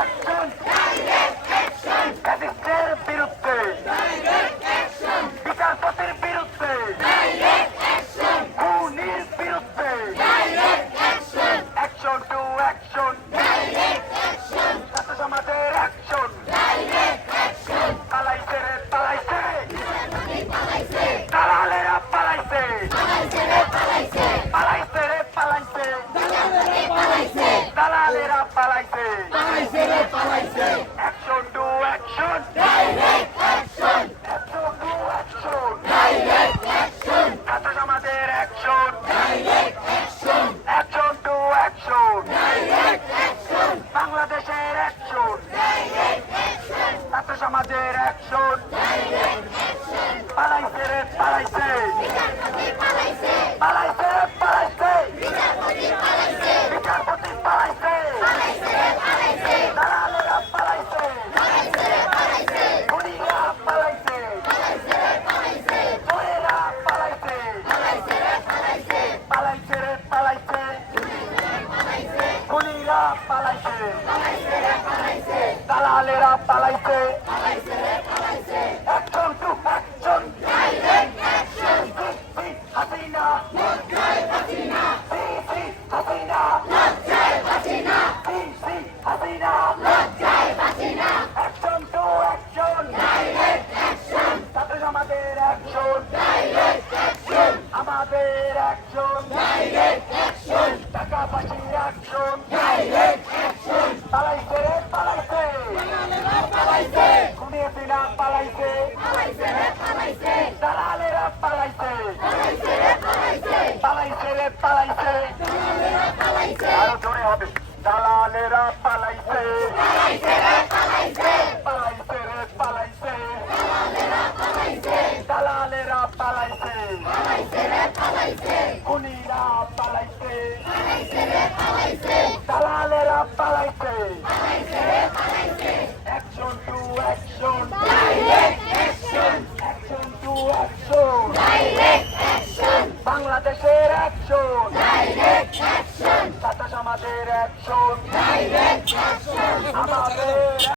Action ফ্যাসিস্টের বিরুদ্ধে বিচারপতির বিরুদ্ধে খুনির বিরুদ্ধে অ্যাকশন টু অ্যাকশন ছাত্র সমাজের অ্যাকশন পালাইছে রে পালাইছে দালালেরা পালাইছে পালাইছে রে পালাইছে দালালেরা পালাইছে action to action action to action ছাত্র সমাজের অ্যাকশন অ্যাকশন টু অ্যাকশন বাংলাদেশের অ্যাকশন ছাত্র সমাজের অ্যাকশন পালাইছে রে পালাইছে পালাইছে রে পালাইছে বিচারপতি পালাইছে দালালেরা পালাইছে খুনিরা পালাইছে চোরেরা পালাইছে পালাইছে রে পালাইছে খুনিরা পালাইছে দালালেরা পালাইছে action to action Hasina Hasina C সি হাসিনা অ্যাকশন টু অ্যাকশন ছাত্র সমাজের অ্যাকশন আমাদের অ্যাকশন পালাইছে রে পালাইছে পালাইছে দালালেরা পালাইছে পালাইছে রে পালাইছে জোরে হবে দালালেরা পালাইছে পালাইছে রে পালাইছে দালালেরা পালাইছে খুনিরা পালাইছে দালালেরা পালাইছে। Action to action action to action বাংলাদেশের অ্যাকশন ছাত্র সমাজের অ্যাকশন আমাদের